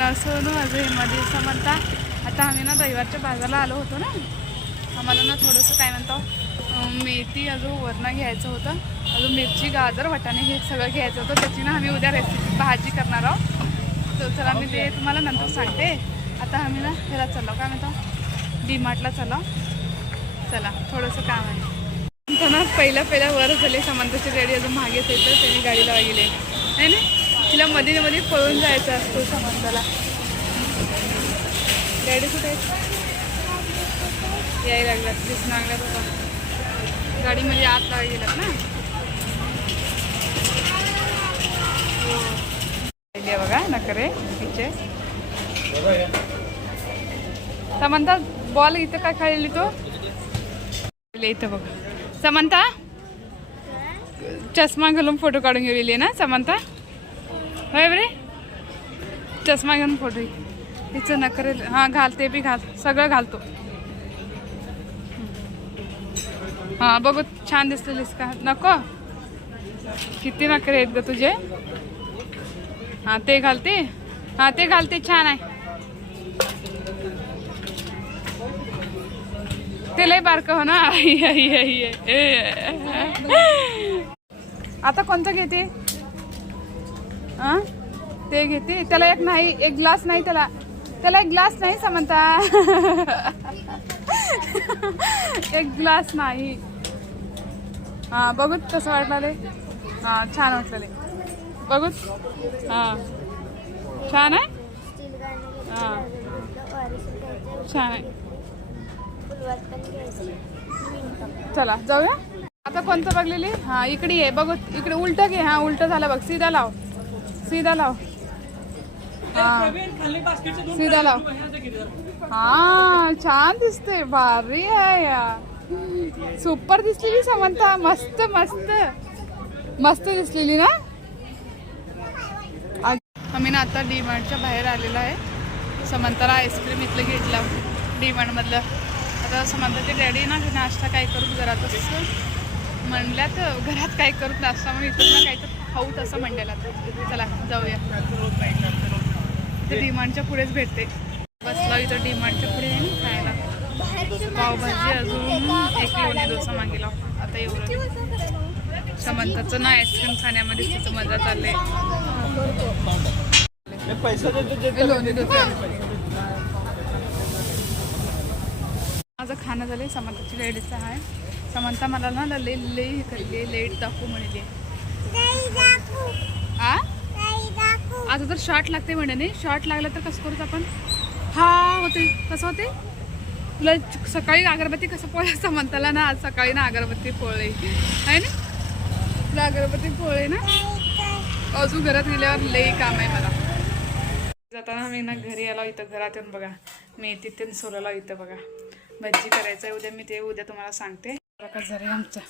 नसून माझं हे मध्ये समजता आता आम्ही ना रविवारच्या बाजारला आलो होतो ना. आम्हाला ना थोडंसं काय म्हणतो मेथी अजून वरणं घ्यायचं होतं. अजून मिरची गाजर वाटाणे हे सगळं घ्यायचं होतं. त्याची ना आम्ही उद्या रेसिपी भाजी करणार आहोत. तर चला मी ते तुम्हाला नंतर सांगते. आता आम्ही ना ह्याला चाललो. काय म्हणतो? डी मार्टला चाललो. चला थोडंसं काम आहे. ना पहिल्या पहिल्या वर झाले समांतरची गाडी अजून मागेच येतं त्यांनी गाडी लावा गेले नाही ना? तिला मध्ये मध्ये पळून जायचं असतो समंताला गाडी कुठे आहे? यायला लागला दिसून लागल्यात बाबा गाडीमध्ये आत लावायला गेलात ना? हो. बघा नकरे तिचे समंता बॉल इथं काय खेळली तो? इथं बघ. समंता? चष्मा घालून फोटो काढून गेलेली आहे ना समंता? होय बरे? चष्मा घेऊन फोटो तिचं नखरे हां घाल ते बी घाल. सगळं घालतो. हां बघू छान दिसलेलीस का नको? किती नखरे आहेत ग तुझे? हां ते घालते हां ते घालते छान आहे. ते लय बारकं हो ना आई, आई, आई, आता कोणतं घेते? हां? ते घेते. त्याला एक नाही एक ग्लास नाही त्याला. त्याला एक ग्लास नाही समजता एक ग्लास नाही. हा बघूत कसं वाटलं हा छान वाटलं बघूत. हा. छान आहे? हा. छान आहे. चला जाऊया. आता कोणतं बघलेली? हा इकडे ये. बघू इकडे उलट घे. हा उलट झालं बघ. सीधा लाव. सीधा लाव. हा. सीधा लाव. हा छान दिसते भारी आहे या सुपर दिसलेली समंता मस्त मस्त. मस्त दिसलेली ना? आम्ही ना आता डी मार्टच्या बाहेर आलेलो आहे. समंताला आईस्क्रीम इथलं घेतलं डी मार्टमधलं आता समंताची डॅडी ना नाश्ता काय करू घरातच म्हणल्यात घरात काय करू नाश्ता? मग इथं ना काहीतरी खाऊ तसं म्हणलेला चला जाऊया. ते डिमांडच्या पुढेच भेटते. बसला इथं डिमांडच्या पुढे आहे खायला. पावभाजी अजून एक लोणी डोसा मागेला. आता एवढं समंताचं ना आईस्क्रीम खाण्यामध्ये तिचं मजा लोणी डोसा माझं खाणं झालं समंताची लेडीचं आहे समंता मला ना लई लई करली लेट दाखवू म्हणले आ? आता तर शॉर्ट लागते म्हणे नाही शॉर्ट लागलं तर कसं करूच आपण? हा होते. कसं होते? तुला सकाळी अगरबत्ती कसं पोळायचं म्हणताला ना आज सकाळी ना अगरबत्ती पोळे. आहे ना? तुला अगरबत्ती पोळले ना? अजून घरात गेल्यावर लई काम आहे मला. जाताना मी ना घरी आलो इथं घरात येऊन बघा. मी तिथे सोलाला इथं बघा. भज्जी करायचं आहे उद्या मी ते उद्या तुम्हाला सांगते. प्रकाश झाले आमचा.